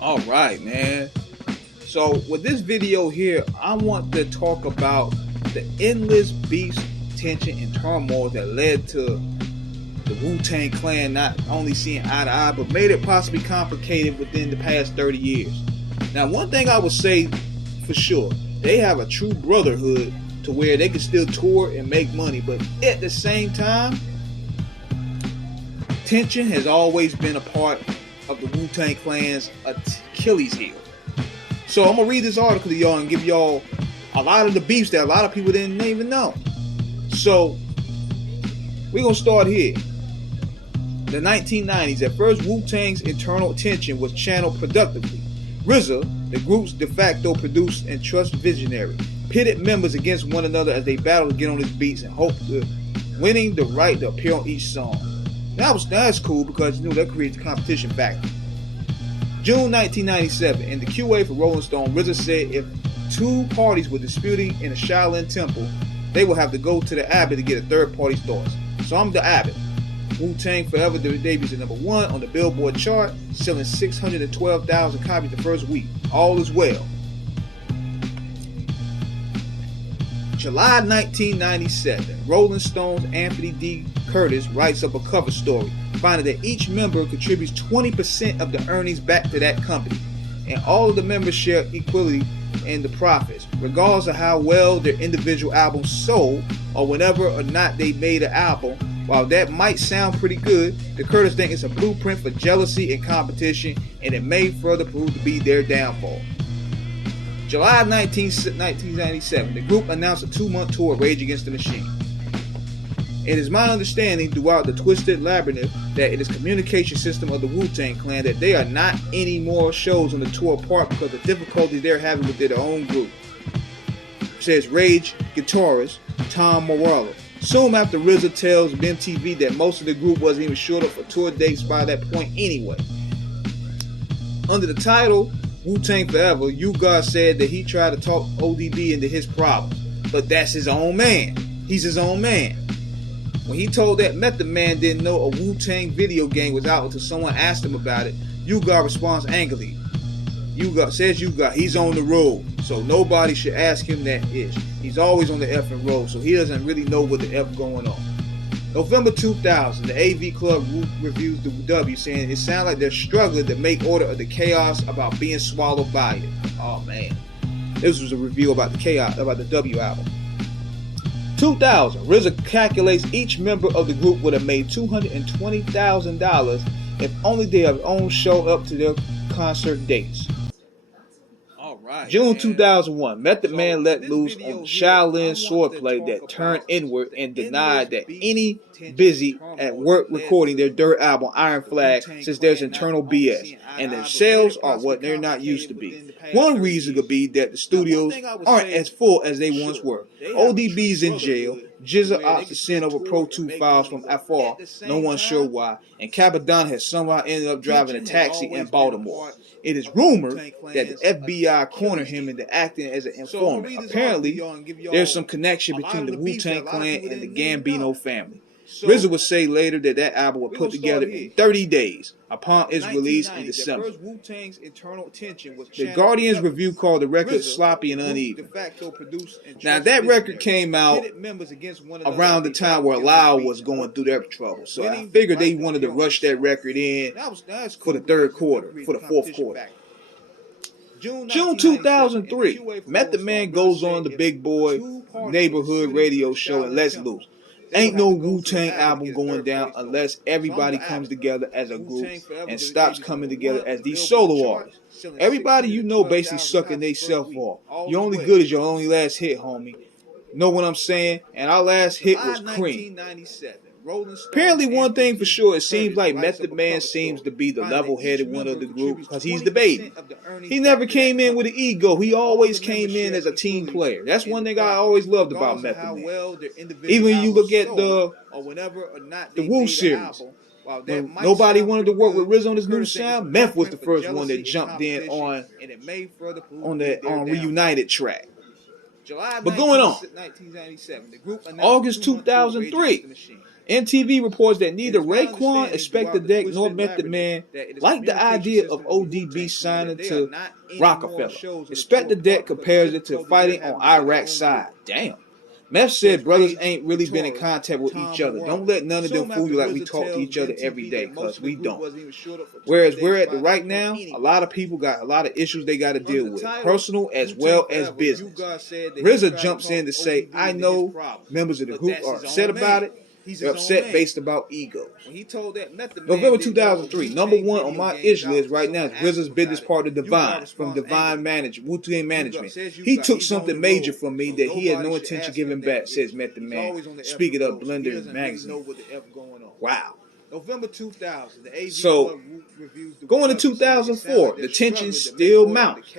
All right, man. So with this video here, I want to talk about the endless beef, tension, and turmoil that led to the Wu Tang Clan not only seeing eye to eye, but made it possibly complicated within the past 30 years. Now, one thing I would say for sure, they have a true brotherhood to where they can still tour and make money, but at the same time, tension has always been a part of the Wu Tang Clan's Achilles heel. So I'm gonna read this article to y'all and give y'all a lot of the beefs that a lot of people didn't even know. So we're gonna start here. The 1990s, at first Wu Tang's internal tension was channeled productively. RZA, the group's de facto producer and trust visionary, pitted members against one another as they battled to get on his beats and hoped to winning the right to appear on each song. That's cool because that creates a competition factor. June 1997, in the QA for Rolling Stone, RZA said if two parties were disputing in a Shaolin temple, they would have to go to the abbot to get a third party's thoughts. So I'm the abbot. Wu Tang Forever debuts at number 1 on the Billboard chart, selling 612,000 copies the first week. All is well. July 1997, Rolling Stone's Anthony D. Curtis writes up a cover story, finding that each member contributes 20% of the earnings back to that company, and all of the members share equally in the profits, regardless of how well their individual albums sold or whenever or not they made an album. While that might sound pretty good, the Curtis thing is a blueprint for jealousy and competition, and it may further prove to be their downfall. July 1997, the group announced a 2-month tour of Rage Against the Machine. It is my understanding throughout the Twisted Labyrinth that it is communication system of the Wu Tang Clan that they are not any more shows on the tour apart because of the difficulties they're having with their own group, says Rage guitarist Tom Morello. Soon after, RZA tells MTV that most of the group wasn't even short up for tour dates by that point anyway. Under the title Wu Tang Forever, U-God said that he tried to talk ODB into his problems, but that's his own man. He's his own man. When he told that Method Man didn't know a Wu Tang video game was out until someone asked him about it, U-God responds angrily. U-God, he's on the road, so nobody should ask him that ish. He's always on the effing road, so he doesn't really know what the F going on. November 2000, the AV Club reviews the W, saying it sounds like they're struggling to make order of the chaos about being swallowed by it. Oh man, this was a review about the chaos about the W album. 2000, RZA calculates each member of the group would have made $220,000 if only they have own show up to their concert dates. Right, June 2001, Method Man let loose on the Shaolin swordplay that turned inward and denied that any busy at work recording their dirt album Iron Flag since there's internal BS and their sales are what they're not used to be. One reason could be that the studios aren't as full as they once were. ODB's in jail, Jizza opts to send over Pro 2 files from afar, no one's sure why, and Capadonna has somehow ended up driving a taxi in Baltimore. It is rumored that the FBI cornered him into acting as an informant. Apparently, there's some connection between the Wu Tang Clan and the Gambino family. RZA would say later that that album was put together in 30 days upon its release in December. The Guardian's review called the record sloppy and uneven. Now that record came out around the time where Lyle was going through their trouble, so I figured they wanted to rush that record in for the third quarter, for the fourth quarter. June 2003, Method Man goes on the Big Boy neighborhood radio show and lets loose. Ain't no Wu-Tang album going down unless everybody comes together as a group and stops coming together as these solo artists. Everybody you know basically sucking they self off. You're only good as your only last hit, homie. Know what I'm saying? And our last hit was Cream. Apparently, one thing for sure, it seems like Method Man seems to be the level-headed one of the group because he's the baby. He never came in with an ego. He always came in as a team player. That's one thing I always loved about Method Man. Even when you look at the Wu series, when nobody wanted to work with RZA on his new sound, Meth was the first one that jumped in on the Reunited track. But going on, August 2003, MTV reports that neither Raekwon, Inspector Deck, nor Method Man liked the idea of ODB signing to Rockefeller. Inspector Deck compares it to fighting on Iraq's side. Damn. Meth said brothers ain't really been in contact with each other. Don't let none of them fool you like we talk to each other every day, because we don't. Whereas we're at the right now, a lot of people got a lot of issues they got to deal with, personal as well as business. RZA jumps in to say, I know members of the group are upset about it. They're upset based about egos. November 2003, number one on my ish list right now is RZA's business partner Divine from Divine Management, Wu Tang Management. He took something major from me that he had no intention of giving back, says Method Man, speaking of Blender Magazine. Wow. November 2000. So, going to 2004, the tension still mounts.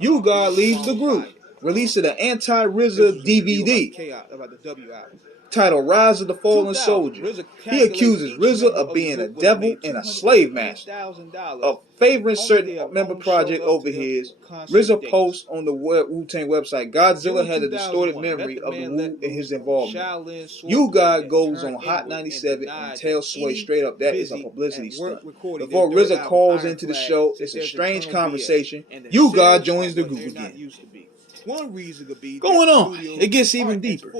U-God leaves the group, release of the anti-RZA DVD titled Rise of the Fallen Soldier. He accuses RZA of being a devil and a slave master, of favoring certain member project over his. RZA posts on the Wu Tang website, Godzilla had a distorted memory of the Wu and his involvement. U-God goes on Hot 97 and tells Sway straight up that is a publicity stunt. Before RZA calls into the show, it's a strange conversation. U-God joins the group again. Going on, it gets even deeper.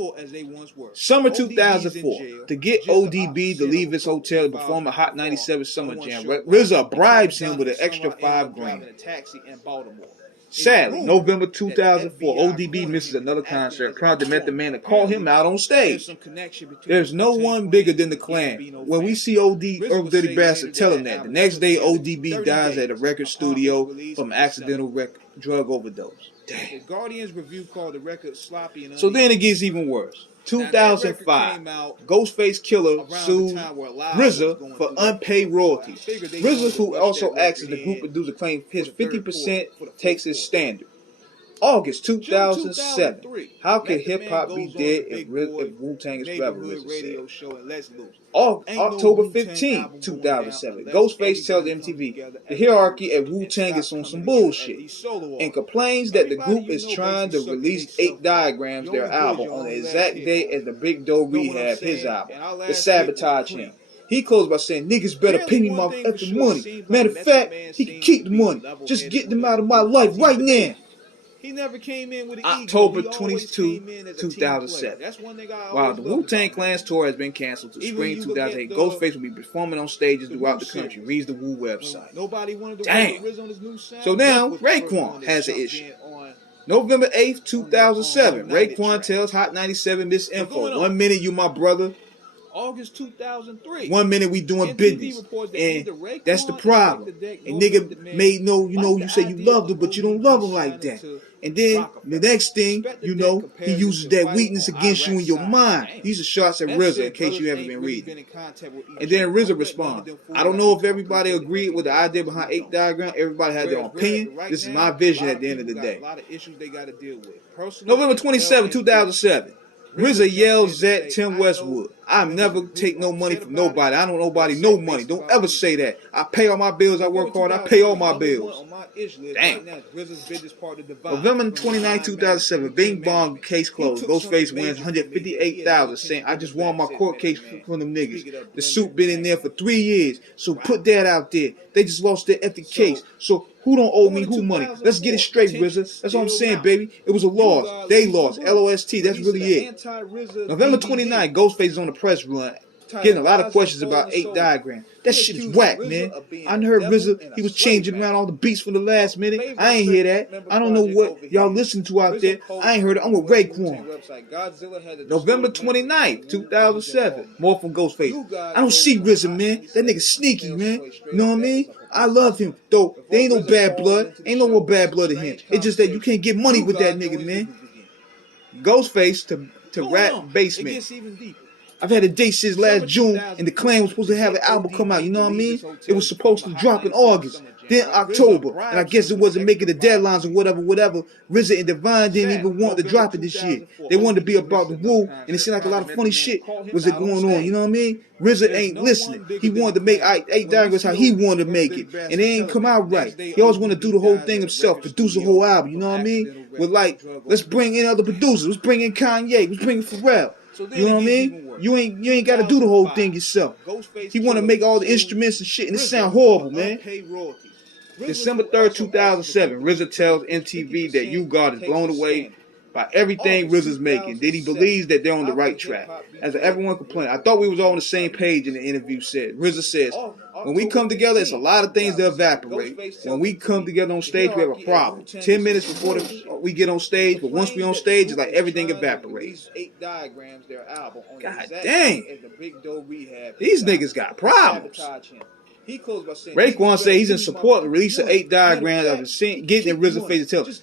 Summer 2004, to get ODB to leave his hotel to perform a Hot 97 Summer Jam, RZA bribes him with an extra $5,000. Sadly, November 2004, ODB misses another concert, prompting Method Man to call him out on stage. There's no one bigger than the Clan. When we see Irv Dirty Bastard tell him that, the next day ODB dies at a record studio from an accidental drug overdose. Damn. So then it gets even worse. 2005, Ghostface Killer sued RZA for unpaid royalties. RZA, who also acts as the group producer, claims his 50% takes his standard. August 2007. How could hip-hop be dead if Wu Tang is forever, RZA said. October 15, 2007. Ghostface tells MTV the hierarchy at Wu Tang is on some bullshit and complains that the group is trying to release 8 Diagrams, their album, on the exact day as the Big Doe Rehab, his album, to sabotage him. He closed by saying, niggas better pay me my effing money. Matter of fact, he can keep the money. Just get them out of my life right now. He never came in with October 22, 2007. While the Wu Tang Clan's tour has been canceled to spring 2008, Ghostface will be performing on stages throughout the country. Reads the Wu website. Damn. So now, Raekwon has an issue. November 8th, 2007. Raekwon tells Hot 97 this info. 1 minute you my brother. August 2003. 1 minute we doing business, and that's the problem. And nigga made you say you loved him, but you don't love him like that. And then the next thing, he uses that weakness against you in your mind. These are shots at RZA, in case you haven't been reading. And then RZA responds, I don't know if everybody agreed with the idea behind 8 Diagram. Everybody had their own opinion. This is my vision at the end of the day. November 27, 2007. RZA yells at Tim Westwood, I never take no money from nobody. I don't owe nobody no money. Don't ever say that. I pay all my bills. I work hard. I pay all my bills. Damn. November 29, 2007. Bing bong, case closed. Ghostface wins $158,000, saying, I just won my court case from them niggas. The suit been in there for 3 years. So put that out there. They just lost their ethic case. So who don't owe me who money? Let's get it straight, RZA. That's what I'm saying, baby. It was a loss. They lost. LOST. That's really it. November 29, Ghostface is on the press run, getting a lot of questions about 8 Diagram. That shit is whack, man. I heard RZA, he was changing around all the beats for the last minute. I ain't hear that. I don't know what y'all listen to out there. I ain't heard it. I'm with Raekwon. November 29th, 2007. More from Ghostface. I don't see RZA, man. That nigga sneaky, man. You know what I mean? I love him, though. There ain't no bad blood. Ain't no more bad blood in him. It's just that you can't get money with that nigga, man. Ghostface to Rap Basement. I've had a date since last June, and the Clan was supposed to have an album come out, you know what I mean? It was supposed to drop in August, then October, and I guess it wasn't making the deadlines or whatever. RZA and Divine didn't even want to drop it this year. They wanted to be about the Wu, and it seemed like a lot of funny shit was going on, you know what I mean? RZA ain't listening. He wanted to make 8 Diagrams how he wanted to make it, and it ain't come out right. He always wanted to do the whole thing himself, produce a whole album, you know what I mean? With let's bring in other producers, let's bring in Kanye, let's bring in Pharrell. You know what I mean? You ain't got to do the whole thing yourself. He want to make all the instruments and shit, and it sound horrible, man. December 3rd, 2007, RZA tells MTV that You God is blown away by everything RZA's making, that he believes that they're on the right track. As everyone complained, I thought we was all on the same page in the interview said. RZA says, when we come together, it's a lot of things that evaporate. When we come together on stage, we have a problem. 10 minutes before we get on stage, but once we on stage, it's like everything evaporates. God dang. These niggas got problems. Raekwon say he's in support of the release of 8 diagrams of his getting in RZA face to tell this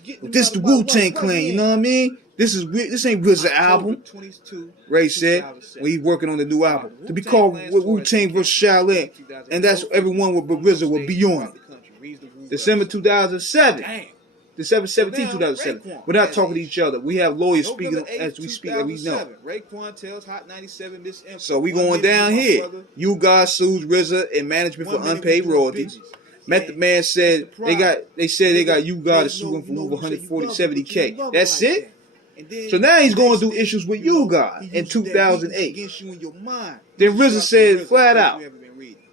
is the Wu Tang Clan, you know what I mean? This ain't RZA album. Ray said when he's working on the new album to be called Wu Tang vs. Shaolin, and that's everyone with RZA will be on it. December 2007. December 17, 2007. We're not talking to each other. We have lawyers speaking as we speak, and we know. So we going down here. You guys sues RZA and management for unpaid royalties. Method Man said they got You God to sue him for over 170K. That's it. So now he's going through issues with You God in 2008. Then RZA said flat out,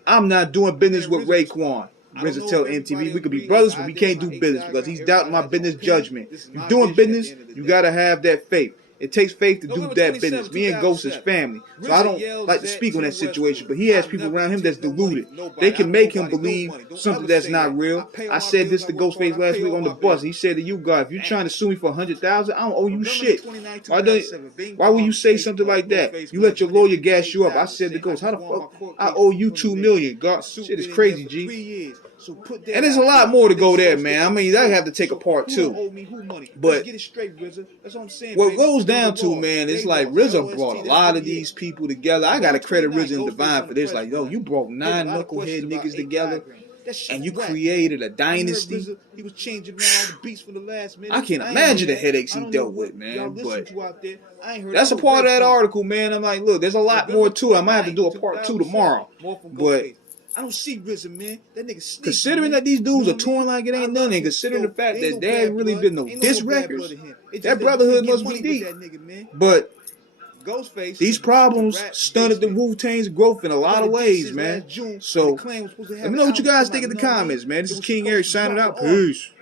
I'm not doing business with Raekwon. RZA tell MTV we could be brothers, but we can't do business because he's doubting my business judgment. You're doing business, you gotta have that faith. It takes faith to do that business. Me and Ghost is family, so I don't like to speak on that situation. But he has people around him that's deluded. They can make him believe something that's not real. I said this to Ghostface last week on the bus. He said to You God, if you're trying to sue me for 100,000, I don't owe you shit. Why would you say something like that? You let your lawyer gas you up. I said to Ghost, how the fuck I owe you $2 million? God, shit is crazy, G. And there's a lot more to go there, man. I mean, that have to take a part two. But what goes down to, man, it's like RZA brought a lot of these people together. I gotta credit RZA and Divine for this. Like, yo, you brought 9 knucklehead niggas together and you created a dynasty. I can't imagine the headaches he dealt with, man. But that's a part of that article, man. I'm like, look, there's a lot more to it. I might have to do a part 2 tomorrow. But I don't see RZA, man. That nigga sneaky, considering that these dudes are touring like it ain't nothing, considering the fact that there ain't really been no diss records, that brotherhood must be deep. But these problems stunted the Wu Tang's growth in a lot of ways, man. So let me know what you guys think in the comments, man. This is King Eric signing out. Peace.